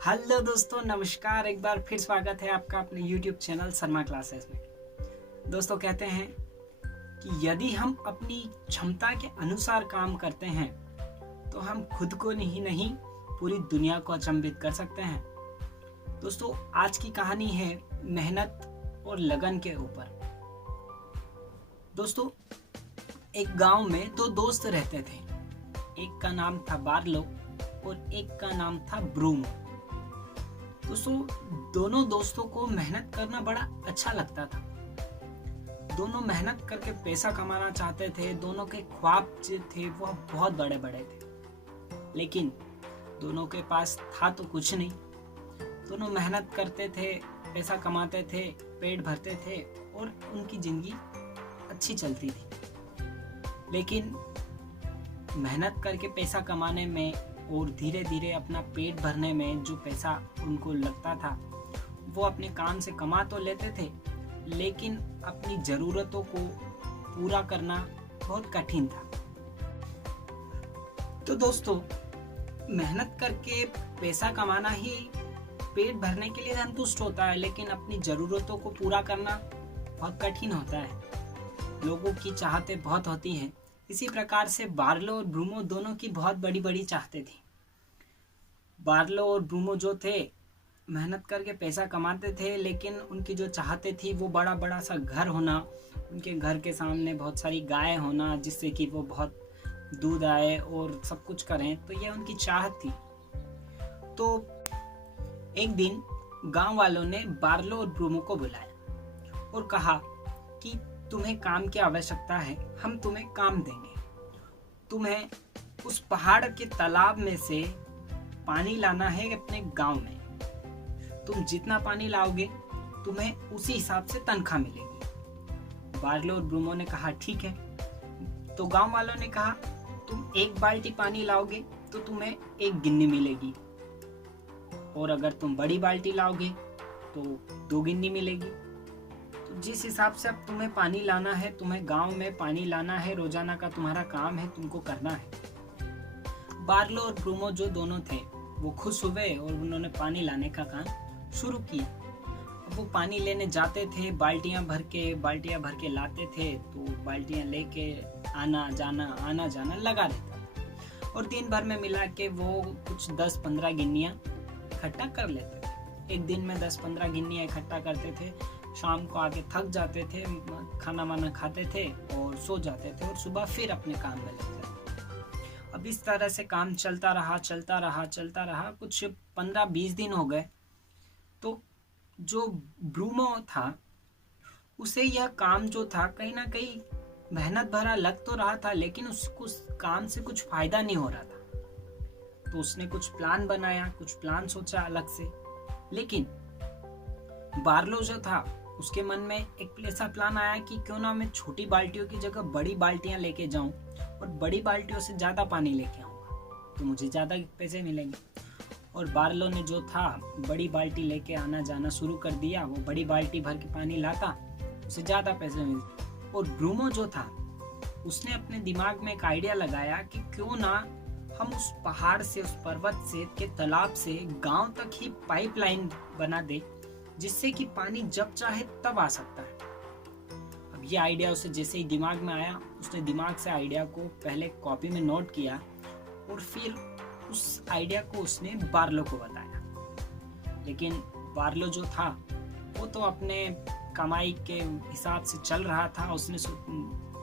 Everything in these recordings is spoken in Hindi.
हेलो दोस्तों, नमस्कार। एक बार फिर स्वागत है आपका अपने YouTube चैनल शर्मा क्लासेस में। दोस्तों, कहते हैं कि यदि हम अपनी क्षमता के अनुसार काम करते हैं तो हम खुद को नहीं पूरी दुनिया को अचंभित कर सकते हैं। दोस्तों, आज की कहानी है मेहनत और लगन के ऊपर। दोस्तों, एक गांव में दो दोस्त रहते थे। एक का नाम था बार्लो और एक का नाम था ब्रूनो। दोस्तों, दोनों दोस्तों को मेहनत करना बड़ा अच्छा लगता था। दोनों मेहनत करके पैसा कमाना चाहते थे। दोनों के ख्वाब जो थे वो बहुत बड़े बड़े थे, लेकिन दोनों के पास था तो कुछ नहीं। दोनों मेहनत करते थे, पैसा कमाते थे, पेट भरते थे और उनकी जिंदगी अच्छी चलती थी। लेकिन मेहनत करके पैसा कमाने में और धीरे धीरे अपना पेट भरने में जो पैसा उनको लगता था वो अपने काम से कमा तो लेते थे, लेकिन अपनी ज़रूरतों को पूरा करना बहुत कठिन था। तो दोस्तों, मेहनत करके पैसा कमाना ही पेट भरने के लिए संतुष्ट होता है, लेकिन अपनी ज़रूरतों को पूरा करना बहुत कठिन होता है। लोगों की चाहतें बहुत होती हैं। इसी प्रकार से बार्लो और ब्रूनो दोनों की बहुत बड़ी बड़ी चाहतें थी। बार्लो और ब्रूनो जो थे मेहनत करके पैसा कमाते थे, लेकिन उनकी जो चाहतें थी वो बड़ा बड़ा सा घर होना, उनके घर के सामने बहुत सारी गाय होना जिससे कि वो बहुत दूध आए और सब कुछ करें। तो ये उनकी चाहत थी। तो एक दिन गांव वालों ने बार्लो और ब्रूनो को बुलाया और कहा कि तुम्हें काम की आवश्यकता है, हम तुम्हें काम देंगे। तुम्हें उस पहाड़ के तालाब में से पानी लाना है अपने गांव में। तुम जितना पानी लाओगे तुम्हें उसी हिसाब से तनख्वाह मिलेगी। बार्लो और ब्रूनो ने कहा ठीक है। तो गांव वालों ने कहा तुम एक बाल्टी पानी लाओगे तो तुम्हें एक गिन्नी मिलेगी, और अगर तुम बड़ी बाल्टी लाओगे तो 2 गिन्नी मिलेगी। तो जिस हिसाब से अब तुम्हें पानी लाना है, तुम्हें गांव में पानी लाना है, रोजाना का तुम्हारा काम है, तुमको करना है। बार्लो और ब्रूनो जो दोनों थे वो खुश हुए और उन्होंने पानी लाने का काम शुरू किया। अब वो पानी लेने जाते थे, बाल्टियां भर के लाते थे। तो बाल्टियां लेके आना जाना लगा रहता था, और दिन भर में मिला के वो कुछ 10-15 गिन्नियां इकट्ठा कर लेते थे। एक दिन में 10-15 गिन्नियां इकट्ठा करते थे। शाम को आके थक जाते थे, खाना वाना खाते थे और सो जाते थे, और सुबह फिर अपने काम में लग जाते थे। अब इस तरह से काम चलता रहा। कुछ 15-20 दिन हो गए। तो जो ब्रूनो था उसे यह काम जो था कहीं ना कहीं मेहनत भरा लग तो रहा था, लेकिन उसको उस काम से कुछ फायदा नहीं हो रहा था। तो उसने कुछ प्लान बनाया, कुछ प्लान सोचा अलग से। लेकिन बार्लो जो था उसके मन में एक ऐसा प्लान आया कि क्यों ना मैं छोटी बाल्टियों की जगह बड़ी बाल्टियां लेके जाऊं और बड़ी बाल्टियों से ज़्यादा पानी लेके आऊँगा तो मुझे ज़्यादा पैसे मिलेंगे। और बार्लो ने जो था बड़ी बाल्टी लेके आना जाना शुरू कर दिया। वो बड़ी बाल्टी भर के पानी लाता, उसे ज़्यादा पैसे मिलते। और ब्रूनो जो था उसने अपने दिमाग में एक आइडिया लगाया कि क्यों ना हम उस पहाड़ से, उस पर्वत से, के तालाब से गांव तक ही पाइपलाइन बना दे, जिससे कि पानी जब चाहे तब आ सकता है। अब ये आइडिया उसे जैसे ही दिमाग में आया, उसने दिमाग से आइडिया को पहले कॉपी में नोट किया और फिर उस आइडिया को उसने बार्लो को बताया। लेकिन बार्लो जो था वो तो अपने कमाई के हिसाब से चल रहा था। उसने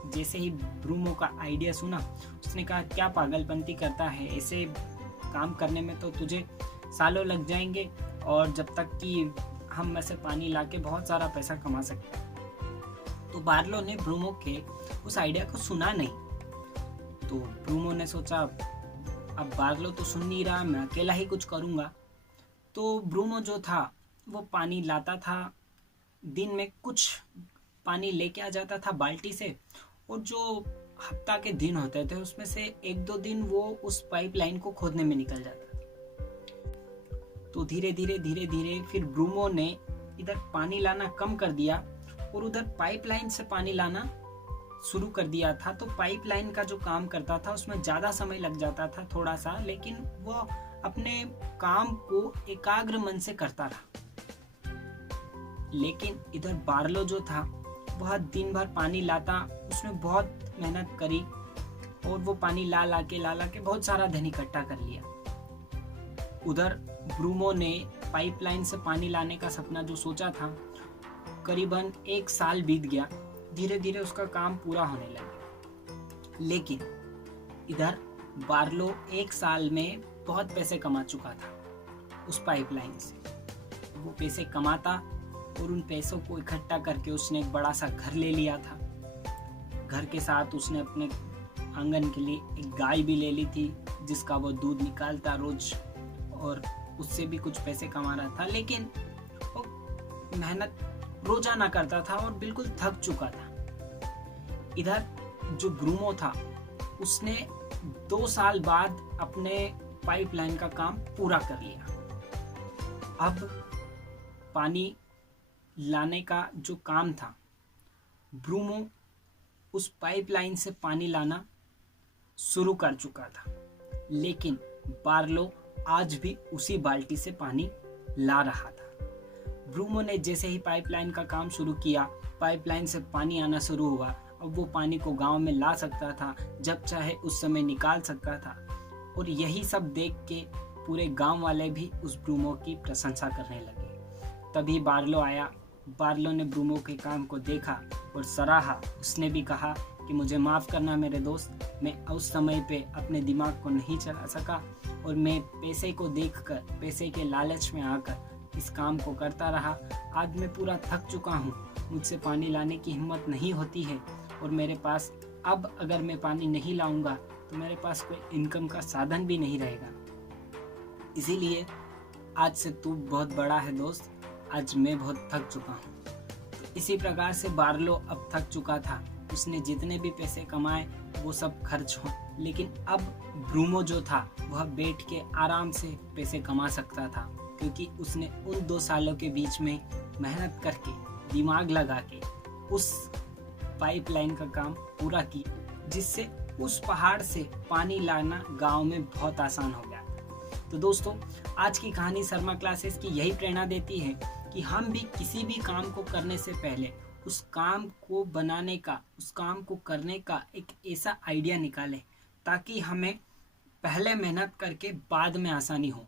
जैसे ही ब्रूनो का आइडिया सुना, उसने कहा क्या पागलपंती करता है, ऐसे काम करने में तो तुझे सालों लग जाएंगे, और जब तक कि हम ऐसे पानी लाके बहुत सारा पैसा कमा सकते हैं। तो बार्लो ने ब्रूनो के उस आइडिया को सुना नहीं। तो ब्रूनो ने सोचा अब बार्लो तो सुन नहीं रहा, मैं अकेला ही कुछ करूँगा। तो ब्रूनो जो था वो पानी लाता था, दिन में कुछ पानी लेके आ जाता था बाल्टी से, और जो हफ्ता के दिन होते थे उसमें से 1-2 दिन वो उस पाइपलाइन को खोदने में निकल जाता था। तो धीरे धीरे फिर ब्रूनो ने इधर पानी लाना कम कर दिया और उधर पाइपलाइन से पानी लाना शुरू कर दिया था। तो पाइपलाइन का जो काम करता था उसमें ज़्यादा समय लग जाता था थोड़ा सा, लेकिन वो अपने काम को एकाग्र मन से करता रहा। लेकिन इधर बार्लो जो था वह दिन भर पानी लाता, उसने बहुत मेहनत करी और वो पानी ला ला के बहुत सारा धन इकट्ठा कर लिया। उधर ब्रूमो ने पाइपलाइन से पानी लाने का सपना जो सोचा था, करीबन 1 साल बीत गया, धीरे धीरे उसका काम पूरा होने लगा। लेकिन इधर बार्लो 1 साल में बहुत पैसे कमा चुका था उस पाइपलाइन से। वो पैसे कमाता और उन पैसों को इकट्ठा करके उसने एक बड़ा सा घर ले लिया था। घर के साथ उसने अपने आंगन के लिए एक गाय भी ले ली थी, जिसका वो दूध निकालता रोज और उससे भी कुछ पैसे कमा रहा था। लेकिन वो मेहनत रोजाना करता था और बिल्कुल थक चुका था। इधर जो ब्रूमो था उसने 2 साल बाद अपने पाइपलाइन का काम पूरा कर लिया। अब पानी लाने का जो काम था, ब्रूमो उस पाइपलाइन से पानी लाना शुरू कर चुका था। लेकिन बार्लो आज भी उसी बाल्टी से पानी ला रहा था। ब्रूमो ने जैसे ही पाइपलाइन का काम शुरू किया, पाइपलाइन से पानी आना शुरू हुआ। अब वो पानी को गांव में ला सकता था, जब चाहे उस समय निकाल सकता था। और यही सब देख के पूरे गांव वाले भी उस ब्रूमो की प्रशंसा करने लगे। तभी बार्लो आया। बार्लो ने ब्रूमो के काम को देखा और सराहा। उसने भी कहा कि मुझे माफ़ करना मेरे दोस्त, मैं उस समय पे अपने दिमाग को नहीं चला सका और मैं पैसे को देखकर, पैसे के लालच में आकर इस काम को करता रहा। आज मैं पूरा थक चुका हूँ, मुझसे पानी लाने की हिम्मत नहीं होती है और मेरे पास अब अगर मैं पानी नहीं लाऊंगा तो मेरे पास कोई इनकम का साधन भी नहीं रहेगा। इसीलिए आज से तू बहुत बड़ा है दोस्त, आज मैं बहुत थक चुका हूँ। तो इसी प्रकार से बार्लो अब थक चुका था। उसने जितने भी पैसे कमाए वो सब खर्च हो। लेकिन अब ब्रूमो जो था वह बैठ के आराम से पैसे कमा सकता था, क्योंकि उसने उन 2 सालों के बीच में मेहनत करके, दिमाग लगा के उस पाइपलाइन का काम पूरा किया, जिससे उस पहाड़ से पानी लाना गांव में बहुत आसान हो गया। तो दोस्तों, आज की कहानी शर्मा क्लासेस की यही प्रेरणा देती है कि हम भी किसी भी काम को करने से पहले उस काम को बनाने का, उस काम को करने का एक ऐसा आइडिया निकालें ताकि हमें पहले मेहनत करके बाद में आसानी हो।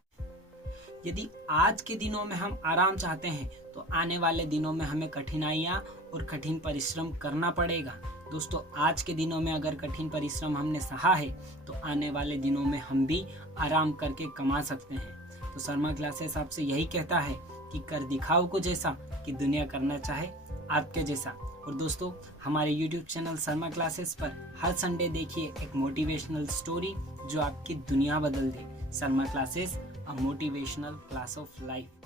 यदि आज के दिनों में हम आराम चाहते हैं तो आने वाले दिनों में हमें कठिनाइयाँ और कठिन परिश्रम करना पड़ेगा। दोस्तों, आज के दिनों में अगर कठिन परिश्रम हमने सहा है तो आने वाले दिनों में हम भी आराम करके कमा सकते हैं। तो शर्मा क्लासेस आपसे यही कहता है कि कर दिखाओ कुछ ऐसा कि दुनिया करना चाहे आपके जैसा। और दोस्तों, हमारे YouTube चैनल शर्मा क्लासेस पर हर संडे देखिए एक मोटिवेशनल स्टोरी जो आपकी दुनिया बदल दे। Sharma classes, a motivational class of life.